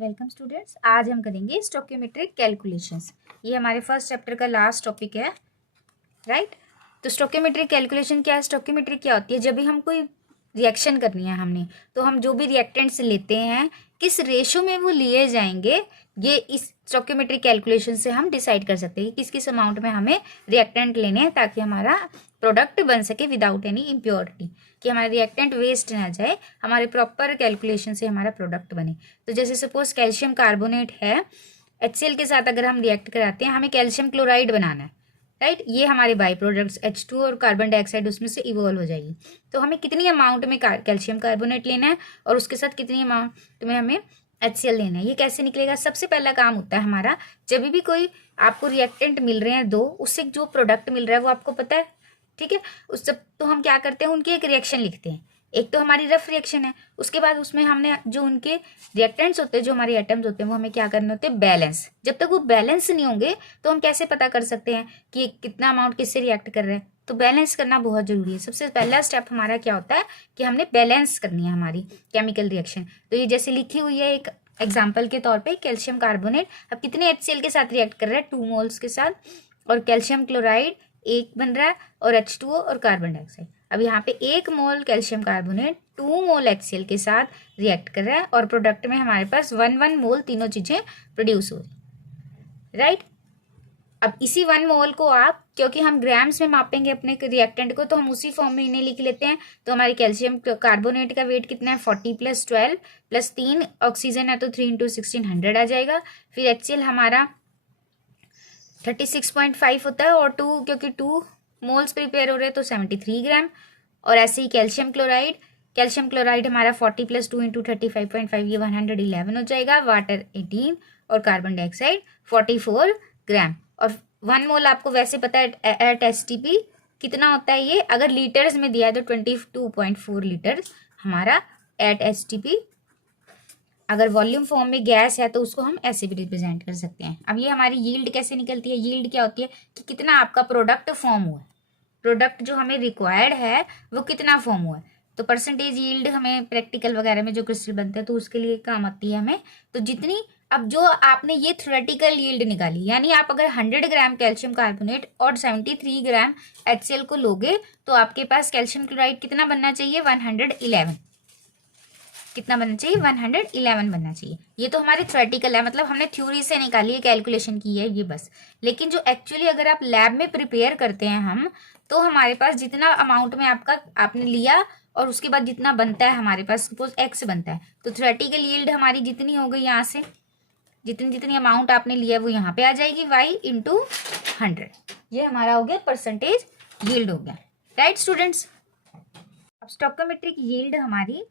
Welcome students. आज हम करेंगे स्टोकियोमेट्रिक कैलकुलेशंस। ये हमारे फर्स्ट चैप्टर का लास्ट टॉपिक है, राइट। तो स्टोकियोमेट्रिक कैलकुलेशन क्या है? स्टोकियोमेट्रिक क्या होती है? जब भी हम कोई रिएक्शन करनी है हमने, तो हम जो भी रिएक्टेंट्स लेते हैं किस रेशो में वो लिए जाएंगे, ये इस स्टोकियोमेट्रिक कैलकुलेशन से हम डिसाइड कर सकते हैं कि किस किस अमाउंट में हमें रिएक्टेंट लेने हैं ताकि हमारा प्रोडक्ट बन सके विदाउट एनी इम्प्योरिटी, कि हमारा रिएक्टेंट वेस्ट ना जाए, हमारे प्रॉपर कैलकुलेशन से हमारा प्रोडक्ट बने। तो जैसे सपोज कैल्शियम कार्बोनेट है, HCl के साथ अगर हम रिएक्ट कराते हैं, हमें कैल्शियम क्लोराइड बनाना है, राइट। ये हमारे बाई प्रोडक्ट्स H2 और कार्बन डाइऑक्साइड उसमें से इवॉल्व हो जाएगी। तो हमें कितनी अमाउंट में कैल्शियम कार्बोनेट लेना है और उसके साथ कितनी अमाउंट में हमें HCl लेना है, ये कैसे निकलेगा? सबसे पहला काम होता है हमारा, जब भी कोई आपको रिएक्टेंट मिल रहे हैं दो, उससे जो प्रोडक्ट मिल रहा है वो आपको पता है, ठीक है। उस सब तो हम क्या करते हैं, उनकी एक रिएक्शन लिखते हैं। एक तो हमारी रफ रिएक्शन है, उसके बाद उसमें हमने जो उनके रिएक्टेंट्स होते हैं, जो हमारे एटम्स होते हैं, वो हमें क्या करने होते हैं, बैलेंस। जब तक वो बैलेंस नहीं होंगे तो हम कैसे पता कर सकते हैं कि कितना अमाउंट किससे रिएक्ट कर रहे हैं? तो बैलेंस करना बहुत जरूरी है। सबसे पहला स्टेप हमारा क्या होता है कि हमने बैलेंस करनी है हमारी केमिकल रिएक्शन। तो ये जैसे लिखी हुई है एक एग्जाम्पल के तौर पर, कैल्शियम कार्बोनेट अब कितने HCl के साथ रिएक्ट कर रहा है, 2 मोल्स के साथ, और कैल्शियम क्लोराइड एक बन रहा है, और H2O और कार्बन डाइऑक्साइड। अब यहाँ पे 1 मोल कैल्शियम कार्बोनेट 2 मोल HCl के साथ रिएक्ट कर रहा है, और प्रोडक्ट में हमारे पास 1 मोल तीनों चीजें प्रोड्यूस हो रही, राइट। अब इसी 1 मोल को आप, क्योंकि हम ग्राम्स में मापेंगे अपने रिएक्टेंट को, तो हम उसी फॉर्म में इन्हें लिख लेते हैं। तो हमारे कैल्शियम कार्बोनेट का वेट कितना है, 40 + 12 + 3 ऑक्सीजन है तो 3 × 1600 आ जाएगा। फिर HCl हमारा 36.5 होता है, और 2 क्योंकि 2 मोल्स प्रिपेयर हो रहे हैं तो 73 ग्राम। और ऐसे ही कैल्शियम क्लोराइड हमारा 40 + 2 × 35.5, ये 111 हो जाएगा। वाटर 18 और कार्बन डाइऑक्साइड 44 ग्राम। और 1 मोल आपको वैसे पता है एट STP कितना होता है, ये अगर लीटर्स में दिया है तो 22.4 लीटर हमारा एट STP। अगर वॉल्यूम फॉर्म में गैस है तो उसको हम ऐसे भी रिप्रेजेंट कर सकते हैं। अब ये हमारी यील्ड कैसे निकलती है? यील्ड क्या होती है कि कितना आपका प्रोडक्ट फॉर्म हुआ है, प्रोडक्ट जो हमें रिक्वायर्ड है वो कितना फॉर्म हुआ है। तो परसेंटेज यील्ड हमें प्रैक्टिकल वगैरह में जो क्रिस्टल बनते हैं तो उसके लिए काम आती है हमें। तो जितनी, अब जो आपने ये थ्योरेटिकल यील्ड निकाली, यानी आप अगर 100 ग्राम कैल्शियम कार्बोनेट और 73 ग्राम HCl को लोगे तो आपके पास कैल्शियम क्लोराइड कितना बनना चाहिए, 111। कितना बनना चाहिए, 111 बनना चाहिए। ये तो हमारी थ्योरेटिकल है, मतलब हमने थ्योरी से निकाली है, कैलकुलेशन की है ये बस। लेकिन जो एक्चुअली अगर आप लैब में प्रिपेयर करते हैं हम, तो हमारे पास जितना अमाउंट में आपने लिया और उसके बाद जितना बनता है हमारे पास, सपोज X बनता है, तो थ्योरेटिकल यील्ड हमारी जितनी हो गई, यहाँ से जितनी जितनी अमाउंट आपने लिया है वो यहाँ पे आ जाएगी, Y × 100। ये हमारा हो गया परसेंटेज यील्ड हो गया, राइट स्टूडेंट्स। अब स्टोकियोमेट्रिक यील्ड हमारी,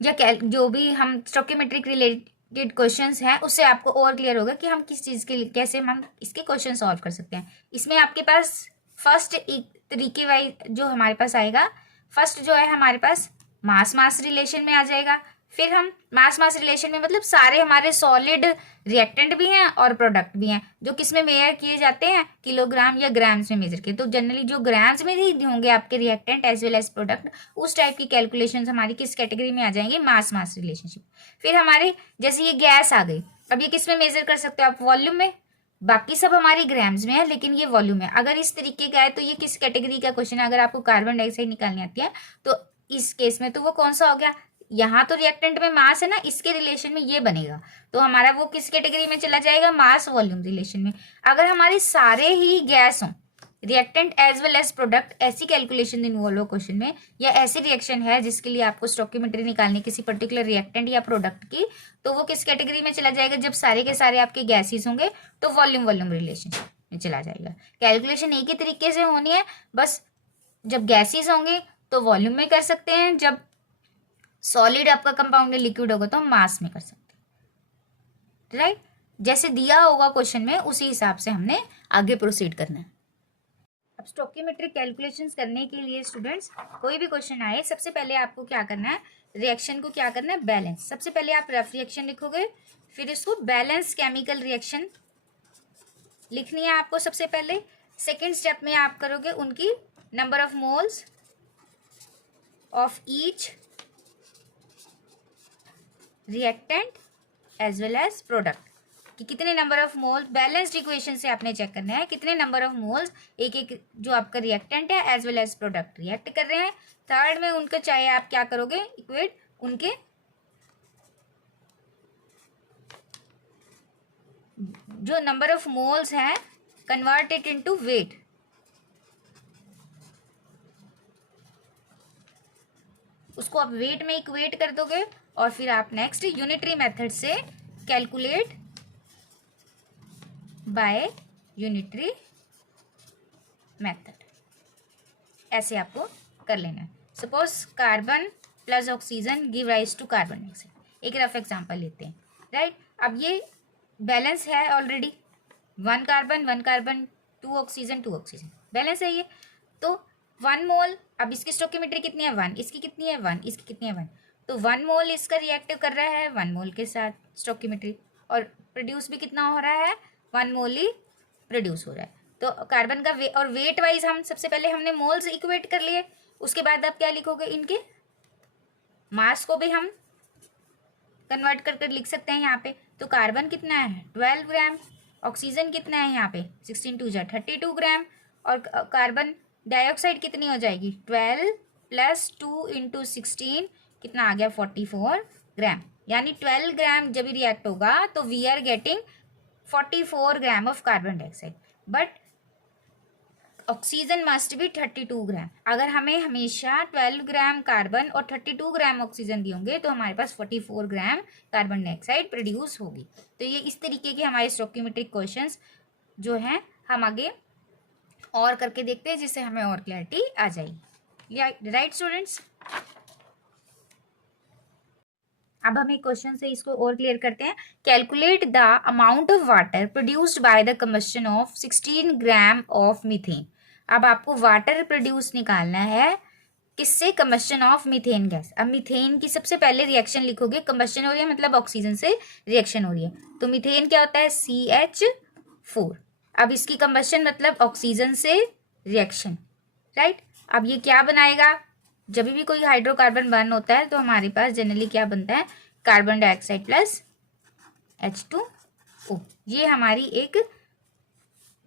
या जो भी हम स्टोकियोमेट्रिक रिलेटेड क्वेश्चंस हैं उससे आपको और क्लियर होगा कि हम किस चीज़ के लिए, कैसे हम इसके क्वेश्चन सॉल्व कर सकते हैं। इसमें आपके पास फर्स्ट एक तरीके वाइज जो हमारे पास आएगा, फर्स्ट जो है हमारे पास मास रिलेशन में आ जाएगा। फिर हम मास रिलेशन में मतलब सारे हमारे सॉलिड रिएक्टेंट भी हैं और प्रोडक्ट भी हैं, जो किस में मेजर किए जाते हैं, किलोग्राम या ग्राम्स में मेजर किए। तो जनरली जो ग्राम्स में ही होंगे आपके reactant as well as product, उस टाइप की कैलकुलेशन हमारी किस कैटेगरी में आ जाएंगे, मास रिलेशनशिप। फिर हमारे जैसे ये गैस आ गई, अब ये किस में मेजर कर सकते हो आप, वॉल्यूम में। बाकी सब हमारी ग्राम्स में है लेकिन ये वॉल्यूम है। अगर इस तरीके का है तो ये किस कैटेगरी का क्वेश्चन है? अगर आपको कार्बन डाइऑक्साइड निकालनी आती है तो इस केस में तो वो कौन सा हो गया, यहाँ तो रिएक्टेंट में मास है ना, इसके रिलेशन में ये बनेगा, तो हमारा वो किस कैटेगरी में चला जाएगा, मास वॉल्यूम रिलेशन में। अगर हमारे सारे ही गैस हों, reactant as well as product, ऐसी कैलकुलेशन इन्वॉल्व हो क्वेश्चन में, या ऐसी रिएक्शन है जिसके लिए आपको स्टोकियोमेट्री निकालनी किसी पर्टिकुलर रिएक्टेंट या प्रोडक्ट की, तो वो किस कैटेगरी में चला जाएगा, जब सारे के सारे आपके गैसेस होंगे तो वॉल्यूम रिलेशनशिप में चला जाएगा। कैलकुलेशन एक ही तरीके से होनी है, बस जब गैसेस होंगे तो वॉल्यूम में कर सकते हैं, जब सॉलिड आपका कंपाउंड में लिक्विड होगा तो हम मास में कर सकते हैं, राइट। जैसे दिया होगा क्वेश्चन में उसी हिसाब से हमने आगे प्रोसीड करना है। अब स्टोकियोमेट्रिक कैलकुलेशंस करने के लिए स्टूडेंट्स, कोई भी क्वेश्चन आए सबसे पहले आपको क्या करना है, रिएक्शन को क्या करना है, बैलेंस। सबसे पहले आप रफ रिएक्शन लिखोगे, फिर इसको बैलेंस केमिकल रिएक्शन लिखनी है आपको सबसे पहले। सेकेंड स्टेप में आप करोगे उनकी number of moles of each reactant as well as product, कि कितने number of moles, balanced equation से आपने चेक करना है कितने नंबर ऑफ मोल्स एक एक जो आपका रिएक्टेंट है as well as product react कर रहे हैं। थर्ड में उनका चाहे आप क्या करोगे, इक्वेट उनके जो नंबर ऑफ मोल्स हैं कन्वर्ट इट इनटू वेट, उसको आप वेट में इक्वेट कर दोगे और फिर आप नेक्स्ट यूनिटरी मेथड से कैलकुलेट बाय यूनिटरी मेथड, ऐसे आपको कर लेना है। Suppose carbon plus oxygen give rise to carbon dioxide, एक रफ एग्जांपल लेते हैं, राइट। अब ये बैलेंस है already, 1 carbon 2 oxygen 2 oxygen, balance है ये। तो 1 मोल, अब इसकी स्टोकियोमेट्री कितनी है 1, इसकी कितनी है 1, इसकी कितनी है 1, तो 1 मोल इसका रिएक्टिव कर रहा है 1 मोल के साथ स्टोकियोमेट्री, और प्रोड्यूस भी कितना हो रहा है 1 मोल ही प्रोड्यूस हो रहा है। तो कार्बन का और वेट वाइज हम सबसे पहले हमने मोल्स इक्वेट कर लिए, उसके बाद आप क्या लिखोगे, इनके मास को भी हम कन्वर्ट कर लिख सकते हैं यहाँ पे। तो कार्बन कितना है 12 ग्राम, ऑक्सीजन कितना है यहाँ पे 16 2 32 ग्राम, और कार्बन डाइऑक्साइड कितनी हो जाएगी 12 प्लस 2 इंटू 16 कितना आ गया 44 ग्राम, यानी 12 ग्राम जब रिएक्ट होगा तो we are getting 44 gram of carbon dioxide, but oxygen must be 32 gram. अगर हमें हमेशा 12 ग्राम कार्बन और 32 ग्राम ऑक्सीजन दिए होंगे तो हमारे पास 44 ग्राम कार्बन डाइऑक्साइड प्रोड्यूस होगी। तो ये इस तरीके के हमारे स्टोकियोमेट्रिक क्वेश्चंस जो हैं हम आगे और करके देखते हैं जिससे हमें और क्लैरिटी आ जाएगी, राइट स्टूडेंट्स। अब हम एक क्वेश्चन से इसको और क्लियर करते हैं। Calculate the amount of water produced by the combustion of 16 gram of methane. अब आपको वाटर प्रोड्यूस निकालना है किससे, कंबस्शन ऑफ मीथेन गैस। अब मीथेन की सबसे पहले रिएक्शन लिखोगे, कंबस्शन हो रही है मतलब ऑक्सीजन से रिएक्शन हो रही है, तो मीथेन क्या होता है CH4। अब इसकी कंबस्शन मतलब ऑक्सीजन से रिएक्शन, राइट। अब ये क्या बनाएगा, जब भी कोई हाइड्रोकार्बन बर्न होता है तो हमारे पास जनरली क्या बनता है, कार्बन डाइऑक्साइड प्लस H2O। ये हमारी एक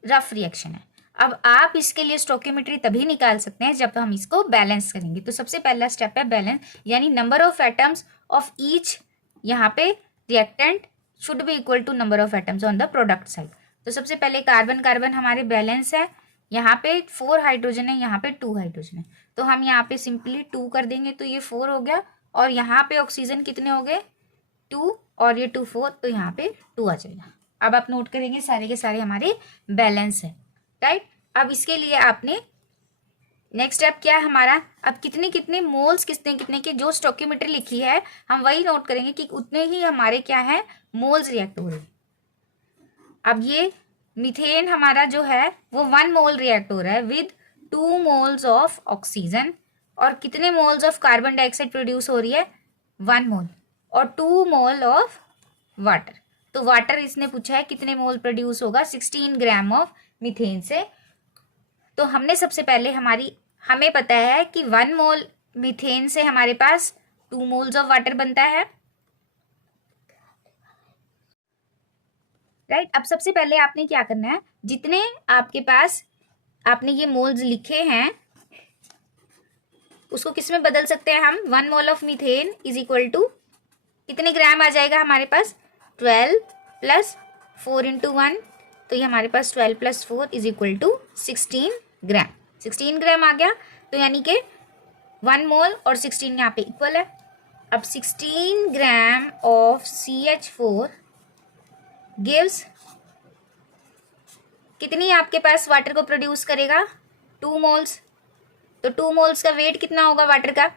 रफ रिएक्शन है। अब आप इसके लिए स्टोकियोमेट्री तभी निकाल सकते हैं जब हम इसको बैलेंस करेंगे। तो सबसे पहला स्टेप है बैलेंस, यानी number of atoms of each, यहाँ पे reactant should be equal to number of atoms on the product side. तो सबसे पहले कार्बन कार्बन हमारे बैलेंस है, यहाँ पे 4 हाइड्रोजन है, यहाँ पे 2 हाइड्रोजन है, तो हम यहाँ पे सिंपली 2 कर देंगे तो ये 4 हो गया, और यहाँ पे ऑक्सीजन कितने हो गए 2, और ये 2 4, तो यहाँ पे 2 आ जाएगा। अब आप नोट करेंगे सारे के सारे हमारे बैलेंस है, राइट। अब इसके लिए आपने नेक्स्ट स्टेप क्या है हमारा, अब कितने कितने मोल्स कितने कितने की जो स्टोकियोमेट्री लिखी है हम वही नोट करेंगे कि उतने ही हमारे क्या है मोल्स रिएक्ट हो रहे हैं। अब ये मीथेन हमारा जो है वो 1 मोल रिएक्ट हो रहा है विद 2 मोल्स ऑफ ऑक्सीजन, और कितने moles of carbon dioxide produce हो रही है 1 मोल, और 2 मोल ऑफ वाटर। तो वाटर इसने पूछा है कितने मोल प्रोड्यूस होगा 16 ग्राम ऑफ मीथेन से। तो हमने सबसे पहले हमें पता है कि 1 मोल मीथेन से हमारे पास 2 मोल्स ऑफ वाटर बनता है, राइट। अब सबसे पहले आपने क्या करना है, जितने आपके पास आपने ये मोल्स लिखे हैं उसको किस में बदल सकते हैं हम, 1 mole of methane is equal to कितने ग्राम आ जाएगा हमारे पास 12 प्लस 4 इंटू 1, तो ये हमारे पास 12 प्लस 4 इज इक्वल टू 16 ग्राम। 16 ग्राम आ गया, तो यानी कि 1 मोल और 16 यहाँ पे इक्वल है। अब 16 ग्राम ऑफ CH4 गिव्स कितनी आपके पास वाटर को प्रोड्यूस करेगा 2 मोल्स। तो 2 मोल्स का वेट कितना होगा वाटर का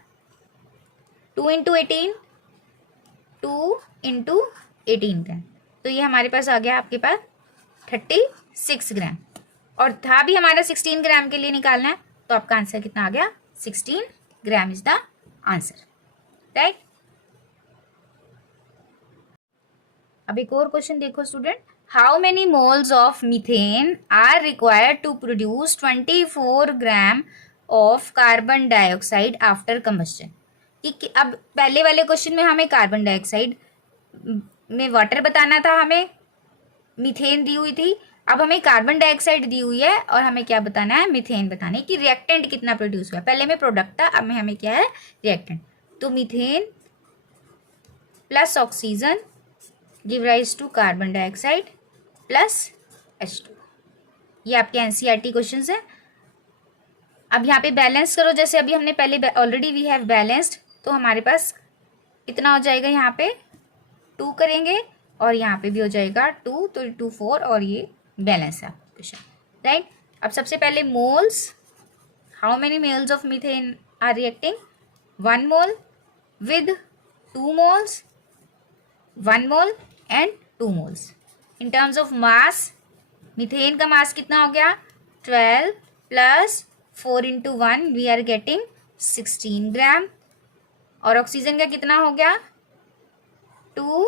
2 इंटू 18, 2 इंटू 18 ग्राम, तो ये हमारे पास आ गया आपके पास 36 ग्राम, और था भी हमारा 16 ग्राम के लिए निकालना है, तो आपका आंसर कितना आ गया 16 gram is the answer, right. अब एक और क्वेश्चन देखो student, how many moles of methane are required to produce 24 gram of carbon dioxide after combustion. कि अब पहले वाले क्वेश्चन में हमें कार्बन डाइऑक्साइड में वाटर बताना था हमें, मीथेन दी हुई थी, अब हमें कार्बन डाइऑक्साइड दी हुई है और हमें क्या बताना है, मीथेन बताने की रिएक्टेंट कितना प्रोड्यूस हुआ। पहले में प्रोडक्ट था, अब में हमें क्या है, रिएक्टेंट। तो methane plus oxygen give rise to carbon dioxide plus H2। ये आपके एनसीईआरटी क्वेश्चंस है। अब यहाँ पे बैलेंस करो, जैसे अभी हमने पहले ऑलरेडी वी हैव बैलेंस्ड, तो हमारे पास कितना हो जाएगा, यहाँ पे 2 करेंगे और यहाँ पे भी हो जाएगा 2, तो 2 4 और ये बैलेंस है क्वेश्चन, राइट। अब सबसे पहले moles, how many moles of methane are reacting, 1 mole with 2 moles, 1 mole and 2 moles. In terms of mass, methane का मास कितना हो गया, 12 plus 4 into 1 we are getting 16 gram. और ऑक्सीजन का कितना हो गया, 2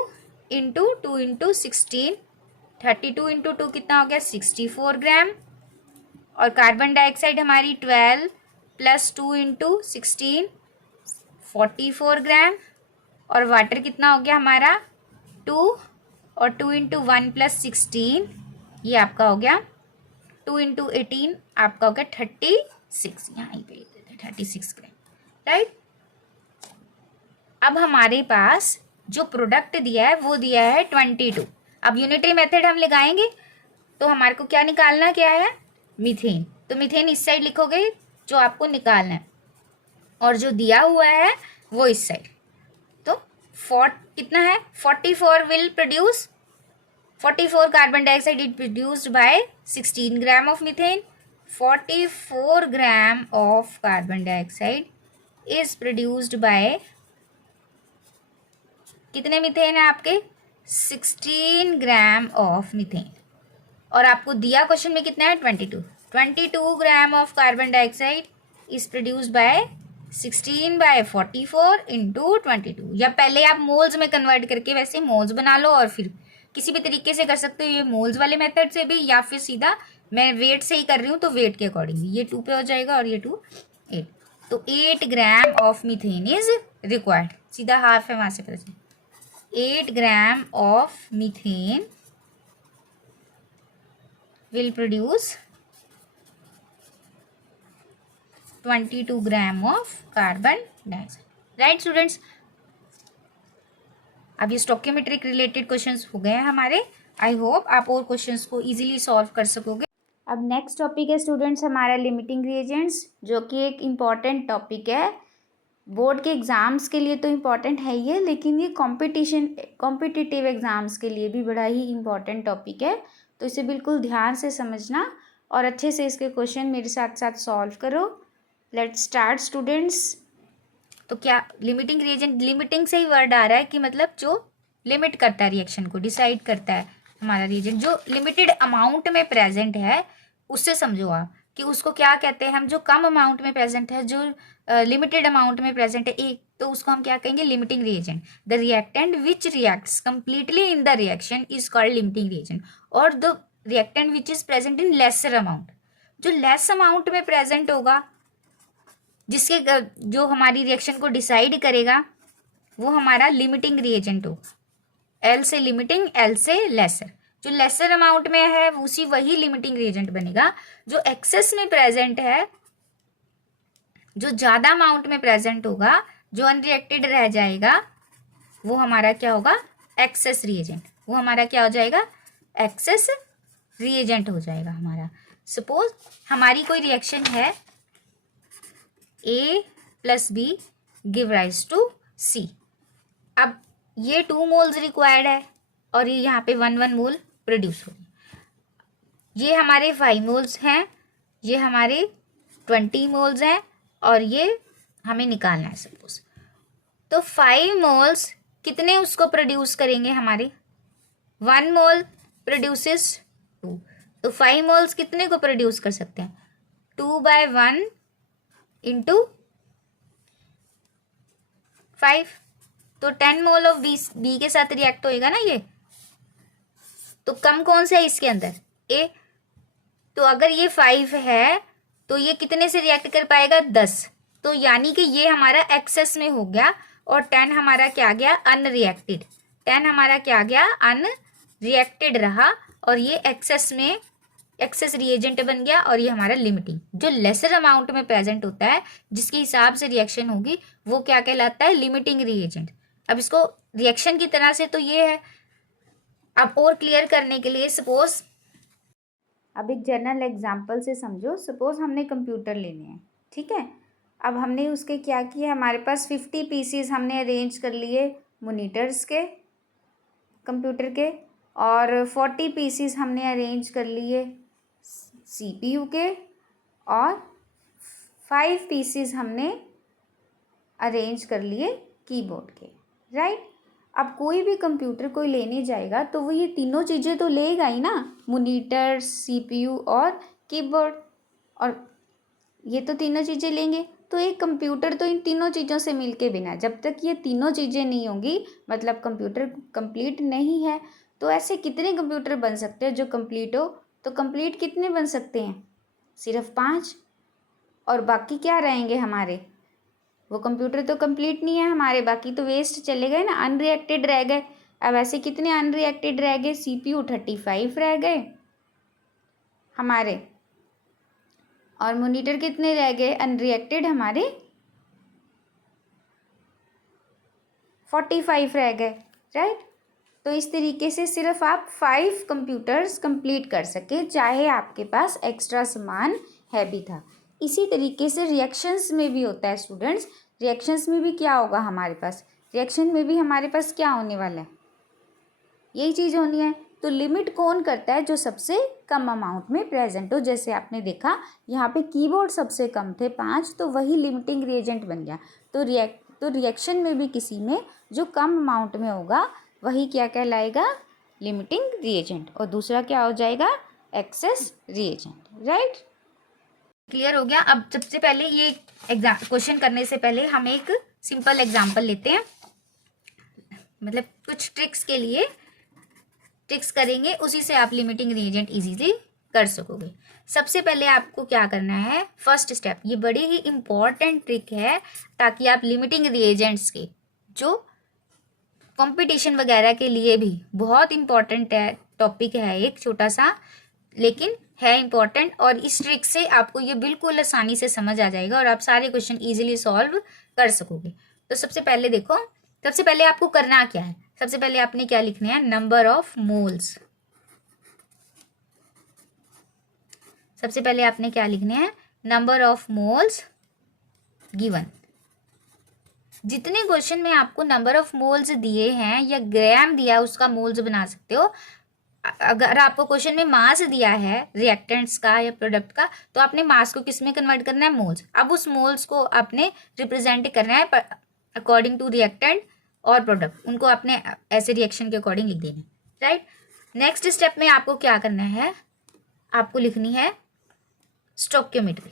into 2 into 16, 32 into 2 कितना हो गया, 64 ग्राम। और कार्बन डाइऑक्साइड हमारी 12 प्लस 2 into 16, 44 ग्राम। और वाटर कितना हो गया हमारा, 2 और 2 into 1 प्लस 16, ये आपका हो गया 2 into 18, आपका हो गया 36, यहाँ पे लिख देते हैं 36 ग्राम, राइट। अब हमारे पास जो प्रोडक्ट दिया है वो दिया है 22। अब यूनिटरी मेथड हम लगाएंगे तो हमारे को क्या निकालना, क्या है, मीथेन। तो मीथेन इस साइड लिखोगे जो आपको निकालना है, और जो दिया हुआ है वो इस साइड। तो कितना है, 44 will produce 44 carbon dioxide it produced by 16 gram of methane. 44 gram of carbon dioxide is produced bye, कितने मीथेन है आपके, 16 ग्राम ऑफ मीथेन। और आपको दिया क्वेश्चन में कितना है, 22 gram of carbon dioxide is produced by 16 by 44 into 22। या पहले आप मोल्स में कन्वर्ट करके वैसे मोल्स बना लो, और फिर किसी भी तरीके से कर सकते हो, ये मोल्स वाले मेथड से भी, या फिर सीधा मैं वेट से ही कर रही हूँ तो वेट के अकॉर्डिंग ये 2 पे हो जाएगा और ये 2 8। तो 8 gram of methane is required, सीधा हाफ है वहां से पता चले। 8 gram of methane will produce 22 gram of carbon dioxide, right students. अब ये स्टोकियोमेट्रिक रिलेटेड क्वेश्चंस हो गए हैं हमारे। आई होप आप और क्वेश्चंस को इजीली सॉल्व कर सकोगे। अब नेक्स्ट टॉपिक है स्टूडेंट्स हमारा लिमिटिंग रिएजेंट्स, जो कि एक इम्पॉर्टेंट टॉपिक है। बोर्ड के एग्ज़ाम्स के लिए तो इम्पॉर्टेंट है ही है, लेकिन ये कॉम्पिटिटिव एग्ज़ाम्स के लिए भी बड़ा ही इम्पॉर्टेंट टॉपिक है। तो इसे बिल्कुल ध्यान से समझना और अच्छे से इसके क्वेश्चन मेरे साथ साथ सॉल्व करो। Let's start students. तो क्या लिमिटिंग रिएजेंट, लिमिटिंग से ही वर्ड आ रहा है कि मतलब जो लिमिट करता है रिएक्शन को, डिसाइड करता है हमारा रिएजेंट, जो लिमिटेड अमाउंट में प्रेजेंट है उससे समझो आप कि उसको क्या कहते हैं हम। जो कम अमाउंट में प्रेजेंट है, जो लिमिटेड अमाउंट में प्रेजेंट है एक, तो उसको हम क्या कहेंगे, limiting reagent. The reactant which reacts completely in the reaction is called limiting reagent. और the reactant which is present in lesser amount, जो लेस अमाउंट में प्रेजेंट होगा, जिसके जो हमारी रिएक्शन को डिसाइड करेगा, वो हमारा लिमिटिंग रिएजेंट हो। एल से लिमिटिंग, एल से लेसर। जो लेसर अमाउंट में है उसी वही लिमिटिंग रिएजेंट बनेगा। जो एक्सेस में प्रेजेंट है, जो ज्यादा अमाउंट में प्रेजेंट होगा, जो अनरिएक्टेड रह जाएगा, वो हमारा क्या होगा, एक्सेस रिएजेंट। वो हमारा क्या हो जाएगा, एक्सेस रिएजेंट हो जाएगा हमारा। सपोज हमारी कोई रिएक्शन है, A plus B give rise to C। अब ये 2 मोल्स रिक्वायर्ड है और ये यहाँ पे 1 मोल प्रोड्यूस होगी। ये हमारे 5 मोल्स हैं, ये हमारे 20 मोल्स हैं, और ये हमें निकालना है सपोज। तो 5 मोल्स कितने उसको प्रोड्यूस करेंगे हमारे, 1 मोल प्रोड्यूसेस 2। तो 5 मोल्स कितने को प्रोड्यूस कर सकते हैं, 2/1 इंटू 5। तो 10 मोल ऑफ बी के साथ रिएक्ट होएगा ना ये। तो कम कौन सा है इसके अंदर, ए। तो अगर ये 5 है तो ये कितने से रिएक्ट कर पाएगा, 10। तो यानी कि ये हमारा एक्सेस में हो गया और 10 हमारा क्या गया, अनरिएक्टेड। 10 हमारा क्या गया, अनरिएक्टेड रहा, और ये एक्सेस रिएजेंट बन गया, और ये हमारा लिमिटिंग। जो लेसर अमाउंट में प्रेजेंट होता है, जिसके हिसाब से रिएक्शन होगी, वो क्या कहलाता है, लिमिटिंग रिएजेंट। अब इसको रिएक्शन की तरह से तो ये है। अब और क्लियर करने के लिए सपोज, अब एक जनरल एग्जांपल से समझो। सपोज हमने कंप्यूटर लेने हैं, ठीक है। अब हमने उसके क्या किया, हमारे पास 50 पीसीज हमने अरेंज कर लिए मोनीटर्स के, कंप्यूटर के, और 40 पीसीज हमने अरेंज कर लिए सीपीयू के, और 5 पीसीज हमने अरेंज कर लिए कीबोर्ड के, राइट। अब कोई भी कंप्यूटर कोई लेने जाएगा तो वो ये तीनों चीज़ें तो लेगा ही ना, मोनीटर, सीपीयू और कीबोर्ड, और ये तो तीनों चीज़ें लेंगे। तो एक कंप्यूटर तो इन तीनों चीज़ों से मिलके बिना, जब तक ये तीनों चीज़ें नहीं होंगी मतलब कंप्यूटर कंप्लीट नहीं है। तो ऐसे कितने कंप्यूटर बन सकते हैं जो कंप्लीट हो, तो कंप्लीट कितने बन सकते हैं, सिर्फ 5, और बाकी क्या रहेंगे हमारे, वो कंप्यूटर तो कंप्लीट नहीं है हमारे, बाकी तो वेस्ट चले गए ना, अनरिएक्टेड रह गए। अब ऐसे कितने अनरिएक्टेड रह गए, सीपीयू 35 रह गए हमारे, और मॉनिटर कितने रह गए अनरिएक्टेड हमारे, 45 रह गए, राइट। तो इस तरीके से सिर्फ आप 5 कंप्यूटर्स कंप्लीट कर सके, चाहे आपके पास एक्स्ट्रा सामान है भी था। इसी तरीके से रिएक्शंस में भी होता है स्टूडेंट्स। रिएक्शंस में भी क्या होगा हमारे पास, रिएक्शन में भी हमारे पास क्या होने वाला है, यही चीज़ होनी है। तो लिमिट कौन करता है, जो सबसे कम अमाउंट में प्रेजेंट हो। जैसे आपने देखा यहाँ पे कीबोर्ड सबसे कम थे 5, तो वही लिमिटिंग रिएजेंट बन गया। तो रिएक्शन में भी किसी में जो कम अमाउंट में होगा वही क्या कहलाएगा, लिमिटिंग रिएजेंट, और दूसरा क्या हो जाएगा, एक्सेस रिएजेंट, राइट। क्लियर हो गया। अब सबसे पहले ये क्वेश्चन करने से पहले हम एक सिंपल एग्जांपल लेते हैं, मतलब कुछ ट्रिक्स के लिए ट्रिक्स करेंगे, उसी से आप लिमिटिंग रिएजेंट इजीली कर सकोगे। सबसे पहले आपको क्या करना है, फर्स्ट स्टेप, ये बड़ी ही इम्पॉर्टेंट ट्रिक है, ताकि आप लिमिटिंग रिएजेंट्स के जो कंपटीशन वगैरह के लिए भी बहुत इम्पॉर्टेंट है, टॉपिक है एक छोटा सा, लेकिन है इम्पॉर्टेंट, और इस ट्रिक से आपको ये बिल्कुल आसानी से समझ आ जाएगा और आप सारे क्वेश्चन इजीली सॉल्व कर सकोगे। तो सबसे पहले देखो, सबसे पहले आपको करना क्या है, सबसे पहले आपने क्या लिखना है, नंबर ऑफ मोल्स। सबसे पहले आपने क्या लिखना है, नंबर ऑफ मोल्स गिवन। जितने क्वेश्चन में आपको नंबर ऑफ मोल्स दिए हैं या ग्राम दिया उसका मोल्स बना सकते हो। अगर आपको क्वेश्चन में मास दिया है रिएक्टेंट्स का या प्रोडक्ट का, तो आपने मास को किस में कन्वर्ट करना है, मोल्स। अब उस मोल्स को आपने रिप्रेजेंट करना है अकॉर्डिंग टू रिएक्टेंट और प्रोडक्ट, उनको आपने ऐसे रिएक्शन के अकॉर्डिंग लिख देना, राइट। नेक्स्ट स्टेप में आपको क्या करना है, आपको लिखनी है stoichiometry,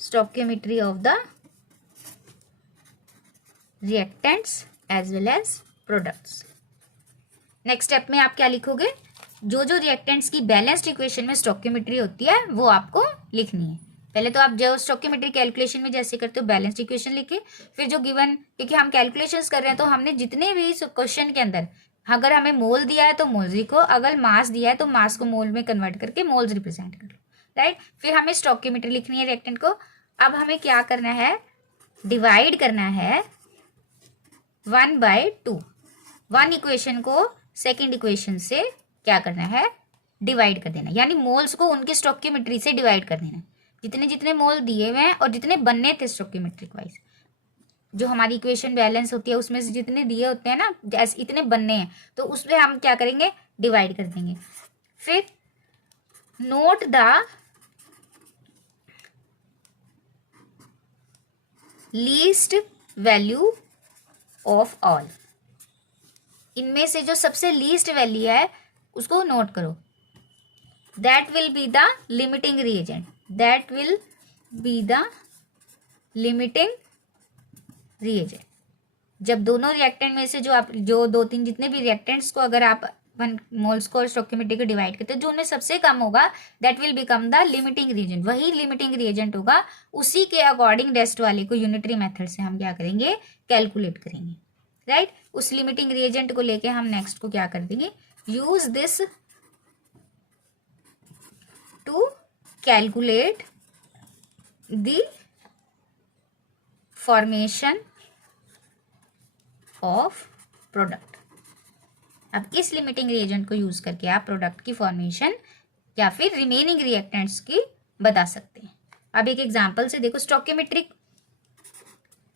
stoichiometry of the reactants as well as products. Next step में आप क्या लिखोगे, जो जो रिएक्टेंट्स की बैलेंस्ड इक्वेशन में स्टोइकियोमेट्री होती है वो आपको लिखनी है। पहले तो आप जो स्टोइकियोमेट्री कैलकुलेशन में जैसे करते हो बैलेंस्ड इक्वेशन लिखे, फिर जो गिवन, क्योंकि हम कैलकुलेशंस कर रहे हैं तो हमने जितने भी क्वेश्चन के अंदर अगर हमें मोल दिया है तो मोल्स लिखो, अगर मास दिया है तो मास को मोल में कन्वर्ट करके मोल्स रिप्रेजेंट कर लो, राइट। फिर हमें स्टोइकियोमेट्री लिखनी है रिएक्टेंट को। अब हमें क्या करना है, डिवाइड करना है 1/2। वन इक्वेशन को सेकेंड इक्वेशन से क्या करना है, डिवाइड कर देना, यानी मोल्स को उनके स्टोइकियोमेट्री से डिवाइड कर देना। जितने जितने मोल दिए हुए हैं और जितने बनने थे स्टोइकियोमेट्रिक वाइज, जो हमारी इक्वेशन बैलेंस होती है उसमें से जितने दिए होते हैं ना, जैसे इतने बनने हैं, तो उसमें हम क्या करेंगे, डिवाइड कर देंगे। फिर note the least value of all, इनमें से जो सबसे लीस्ट वैल्यू है उसको नोट करो। That will be the limiting reagent, that will be the limiting reagent. जब दोनों रिएक्टेंट में से जो 2-3 जितने भी रिएक्टेंट्स को अगर आप 1 मोल्स को और स्टोइकियोमेट्री को डिवाइड करते हैं, जो उनमें सबसे कम होगा that will become the limiting reagent, वही लिमिटिंग रिएजेंट होगा। उसी के अकॉर्डिंग रेस्ट वाले को यूनिटरी मेथड से हम क्या करेंगे, कैलकुलेट करेंगे, राइट। उस लिमिटिंग रिएजेंट को लेके हम नेक्स्ट को क्या कर देंगे, use this to calculate the formation of product. अब इस लिमिटिंग रिएजेंट को यूज करके आप प्रोडक्ट की फॉर्मेशन या फिर रिमेनिंग रिएक्टेंट्स की बता सकते हैं। अब एक एग्जांपल से देखो, स्टोइकियोमेट्रिक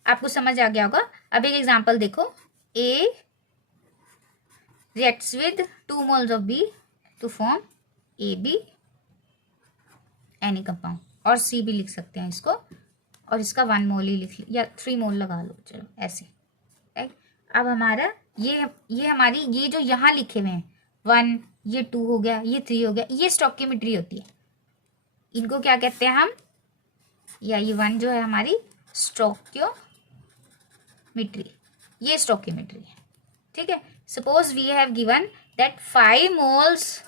आपको समझ आ गया होगा। अब एक एग्जांपल देखो, A reacts with 2 moles of B to form A B any compound, और सी भी लिख सकते हैं इसको, और इसका 1 mole ही लिख या 3 mole लगा लो, चलो ऐसे, राइट। अब हमारा ये हमारी ये जो यहाँ लिखे हुए हैं 1, ये 2 हो गया, ये 3 हो गया, ये स्टोइकियोमेट्री होती है। इनको क्या कहते हैं हम, या ये 1 जो है हमारी स्टोइकियोमेट्री, ये स्टोइकियोमेट्री है, ठीक है। Suppose we have given that 5 moles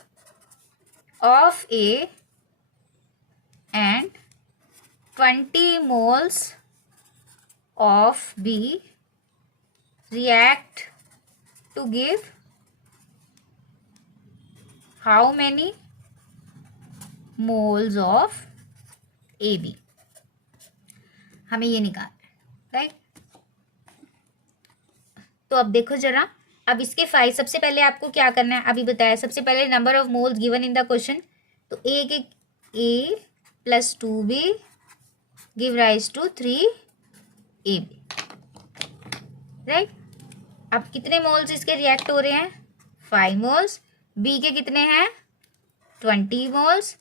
of a and 20 moles of B react to give how many moles of AB, हमें ये निकालना है, राइट। तो अब देखो जरा, अब इसके 5, सबसे पहले आपको क्या करना है, अभी बताया, सबसे पहले number of moles given in the question, तो A plus 2b give rise to 3ab, right. अब कितने मोल्स इसके रिएक्ट हो रहे हैं, 5 moles, बी के कितने हैं 20 moles,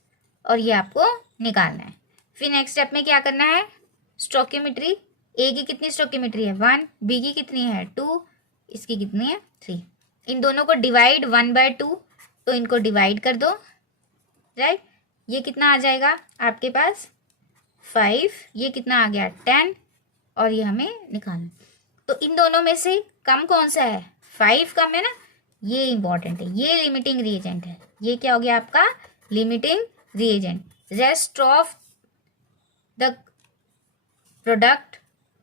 और ये आपको निकालना है। फिर नेक्स्ट स्टेप में क्या करना है, स्टोइकियोमेट्री, ए की कितनी स्टोइकियोमेट्री है 1, बी की कितनी है 2, इसकी कितनी है 3। इन दोनों को डिवाइड 1/2, तो इनको डिवाइड कर दो, राइट। ये कितना आ जाएगा आपके पास 5, ये कितना आ गया 10, और ये हमें निकालना। तो इन दोनों में से कम कौन सा है, 5 कम है ना, ये इंपॉर्टेंट है, ये लिमिटिंग रिएजेंट है, ये क्या हो गया आपका limiting reagent. Rest of the product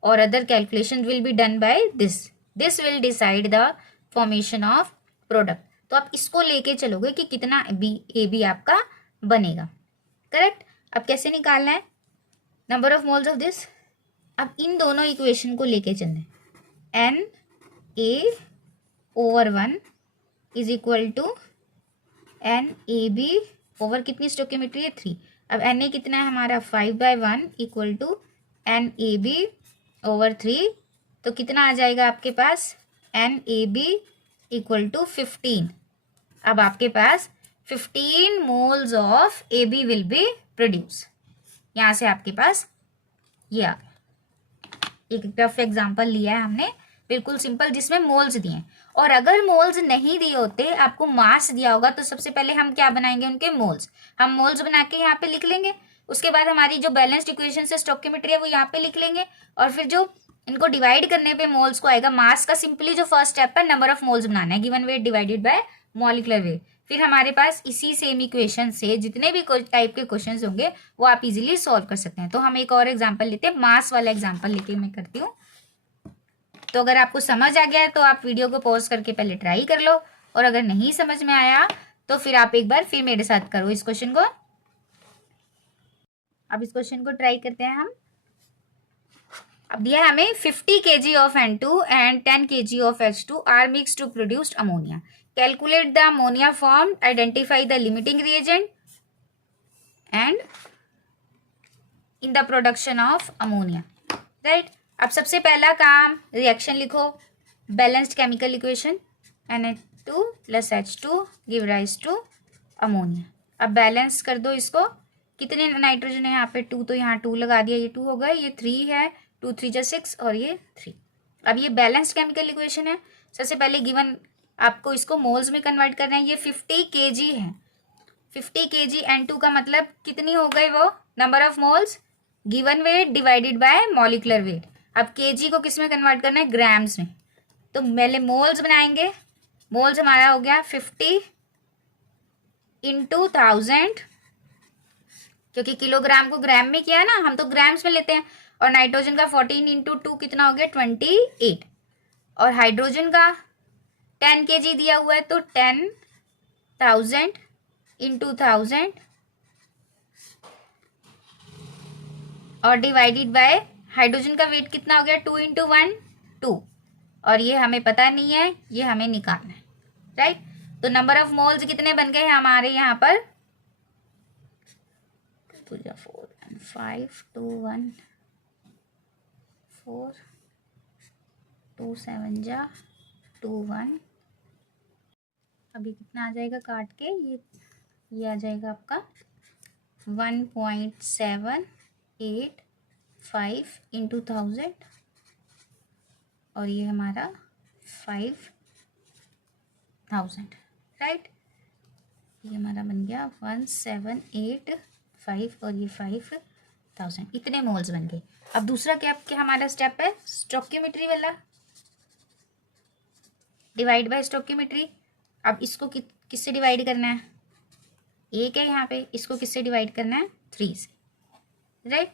और other calculation will be done by this will decide the formation of product. तो आप इसको लेके चलोगे कि कितना ए बी आपका बनेगा, करेक्ट। अब कैसे निकालना है number of moles of this, अब इन दोनों इक्वेशन को लेके चलना है, Na/1 is equal to NaB over कितनी स्टोइकियोमेट्री है 3। अब Na कितना है हमारा 5/1 इक्वल टू NaB ओवर 3, तो कितना आ जाएगा आपके पास NaB इक्वल टू 15। अब आपके पास 15 moles of AB will be produce. यहाँ से आपके पास ये आ गया, एक रफ एग्जांपल लिया है हमने, बिल्कुल सिंपल, जिसमें मोल्स दिए हैं। और अगर मोल्स नहीं दिए होते, आपको मास दिया होगा, तो सबसे पहले हम क्या बनाएंगे, उनके मोल्स, हम मोल्स बना के यहाँ पे लिख लेंगे। उसके बाद हमारी जो बैलेंस्ड इक्वेशन से स्टोइकियोमेट्री है वो यहाँ पे लिख लेंगे, और फिर जो इनको डिवाइड करने पे मोल्स को आएगा, मास का सिंपली जो फर्स्ट स्टेप है नंबर ऑफ मोल्स बनाना है, given weight divided by molecular weight. फिर हमारे पास इसी सेम इक्वेशन से जितने भी टाइप के क्वेश्चंस होंगे वो आप इजीली सॉल्व कर सकते हैं। तो हम एक और एग्जांपल लेते हैं, मास वाला एग्जांपल लेके मैं करती हूँ। तो अगर आपको समझ आ गया है तो आप वीडियो को पॉज करके पहले ट्राई कर लो, और अगर नहीं समझ में आया तो फिर आप एक बार फिर मेरे साथ करो इस क्वेश्चन को। अब इस क्वेश्चन को ट्राई करते हैं हम। अब दिया है हमें 50 kg of N2 and 10 kg of H2 are mix to produced ammonia. Calculate the ammonia form, identify the limiting reagent and in the production of ammonia, right. अब सबसे पहला काम, रिएक्शन लिखो, balanced chemical equation Na2 plus H2 give rise to ammonia. अब balance कर दो इसको, कितने नाइट्रोजन है यहाँ पे 2, तो यहाँ 2 लगा दिया, ये 2 हो गए, ये 3 है, 2 3 जा 6 और ये 3। अब ये बैलेंस्ड केमिकल इक्वेशन है। सबसे पहले गिवन आपको इसको मोल्स में कन्वर्ट करना है। ये 50 kg है, 50 kg N2 का मतलब कितनी हो गई वो number of moles, given weight divided by molecular weight. अब kg को किस में कन्वर्ट करना है, ग्राम्स में। तो पहले मोल्स बनाएंगे, मोल्स हमारा हो गया 50 इंटू 1000, क्योंकि किलोग्राम को ग्राम में किया है ना, हम तो ग्राम्स में लेते हैं। और नाइट्रोजन का 14 इंटू 2 कितना हो गया 28। और हाइड्रोजन का 10 kg दिया हुआ है तो 10,000 इंटू 1000 और डिवाइडेड बाय हाइड्रोजन का वेट कितना हो गया 2 इंटू 1 2 और ये हमें पता नहीं है, ये हमें निकालना है, राइट। तो नंबर ऑफ मोल्स कितने बन गए हमारे यहाँ पर 4 and 5 2 1 4 2 7 जा 2 1 अभी कितना आ जाएगा काट के ये आ जाएगा आपका 1.785 इंटू 1000 और ये हमारा 5000, राइट। ये हमारा बन गया 1785 और ये 5000, इतने मोल्स बन गए। अब दूसरा क्या हमारा स्टेप है स्टोइकियोमेट्री वाला, डिवाइड बाय स्टोइकियोमेट्री। अब इसको किससे डिवाइड करना है, एक है यहाँ पे, इसको किससे डिवाइड करना है 3 से, राइट।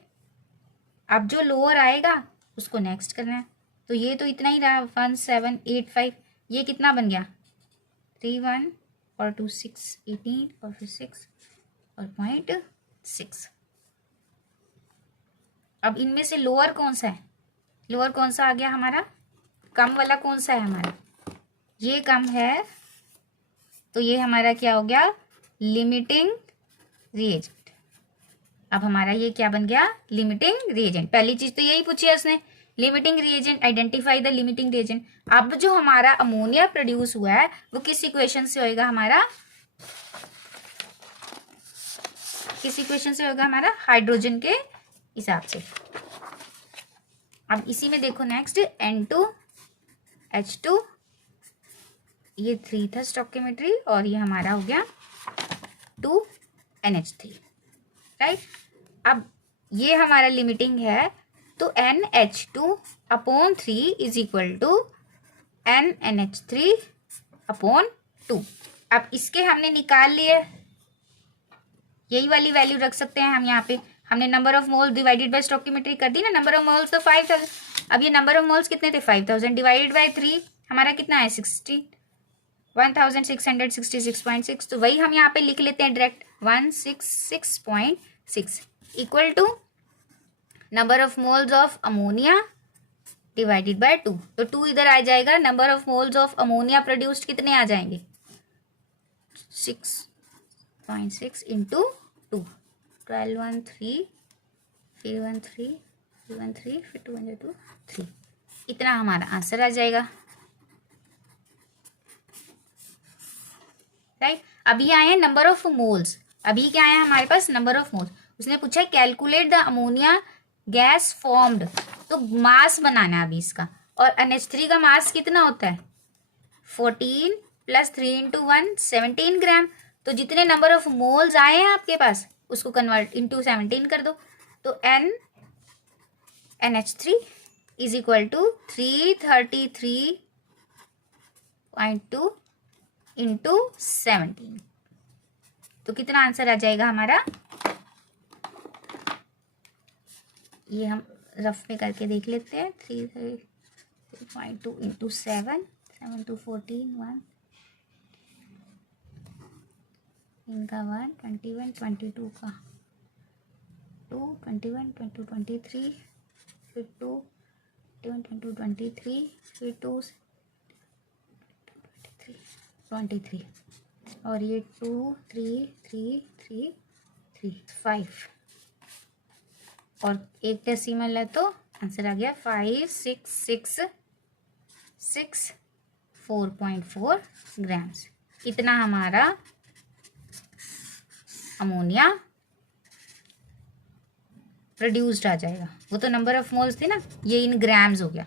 अब जो लोअर आएगा उसको नेक्स्ट करना है, तो ये तो इतना ही रहा 1785, ये कितना बन गया 3 1 और 2 6 18 और फिर 6 और 0.6। अब इनमें से लोअर कौन सा है, लोअर कौन सा आ गया हमारा, कम वाला कौन सा है हमारा, ये कम है, तो ये हमारा क्या हो गया लिमिटिंग रिएजेंट। अब हमारा ये क्या बन गया लिमिटिंग रिएजेंट। पहली चीज तो यही पूछी है उसने, limiting reagent, identify the limiting reagent. अब जो हमारा अमोनिया प्रोड्यूस हुआ है वो किस इक्वेशन से होएगा हमारा, किस इक्वेशन से होगा हमारा हाइड्रोजन के हिसाब से। अब इसी में देखो नेक्स्ट N2H2, ये 3 था स्टोइकियोमेट्री और ये हमारा हो गया 2NH3, राइट। अब ये हमारा लिमिटिंग है तो NH2/3 is equal to NNH3/2। अब इसके हमने निकाल लिए, यही वाली वैल्यू रख सकते हैं हम यहाँ पे, हमने number of moles divided by stoichiometry कर दी ना, नंबर ऑफ मोल्स तो 5000, अब ये नंबर ऑफ मोल्स कितने थे 5000 डिवाइडेड बाय 3 हमारा कितना है 1666.6, तो वही हम यहाँ पे लिख लेते हैं direct 166.6 equal to number of moles of ammonia divided by 2, तो 2 इधर आ जाएगा, number of moles of ammonia produced कितने आ जाएंगे 6.6 इंटू 2 12 1 3 फिर 1 3 फिर 1 3 फिर 2 2 3, इतना हमारा आंसर आ जाएगा, राइट। अभी आए हैं नंबर ऑफ मोल्स, अभी क्या आया हमारे पास नंबर ऑफ मोल्स, उसने पूछा है calculate the ammonia gas formed, तो मास बनाना है अभी इसका, और NH3 का मास कितना होता है 14 + 3 × 1 17 ग्राम, तो जितने नंबर ऑफ मोल्स आए हैं आपके पास उसको कन्वर्ट इंटू 17 कर दो, तो NH3 is equal to 333.2 into 17, तो कितना आंसर आ जाएगा हमारा, ये हम रफ में करके देख लेते हैं 3.2 इंटू 7 7 2 14 1 इनका 1 21 22 का 2 21 22 23 फिर 2 21 22 23 फिर 2 23 और ये 2 3 3 3 3 5 और एक डेसिमल है तो आंसर आ गया 5664.4 ग्राम्स, इतना हमारा अमोनिया प्रोड्यूस्ड आ जाएगा। वो तो नंबर ऑफ मोल्स थे ना, ये इन ग्राम्स हो गया।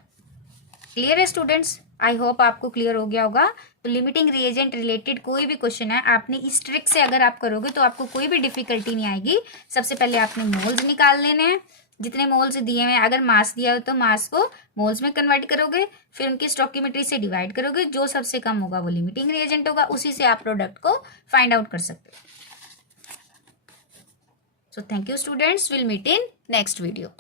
क्लियर है स्टूडेंट्स, आई होप आपको क्लियर हो गया होगा। तो लिमिटिंग रिएजेंट रिलेटेड कोई भी क्वेश्चन है आपने इस ट्रिक से अगर आप करोगे तो आपको कोई भी डिफिकल्टी नहीं आएगी। सबसे पहले आपने मोल्स निकाल लेने हैं, जितने मोल्स दिए हुए हैं, अगर मास दिया हो तो मास को मोल्स में कन्वर्ट करोगे, फिर उनकी स्टोइकियोमेट्री से डिवाइड करोगे, जो सबसे कम होगा वो लिमिटिंग रिएजेंट होगा, उसी से आप प्रोडक्ट को फाइंड आउट कर सकते हो। So thank you students, we'll meet in next video.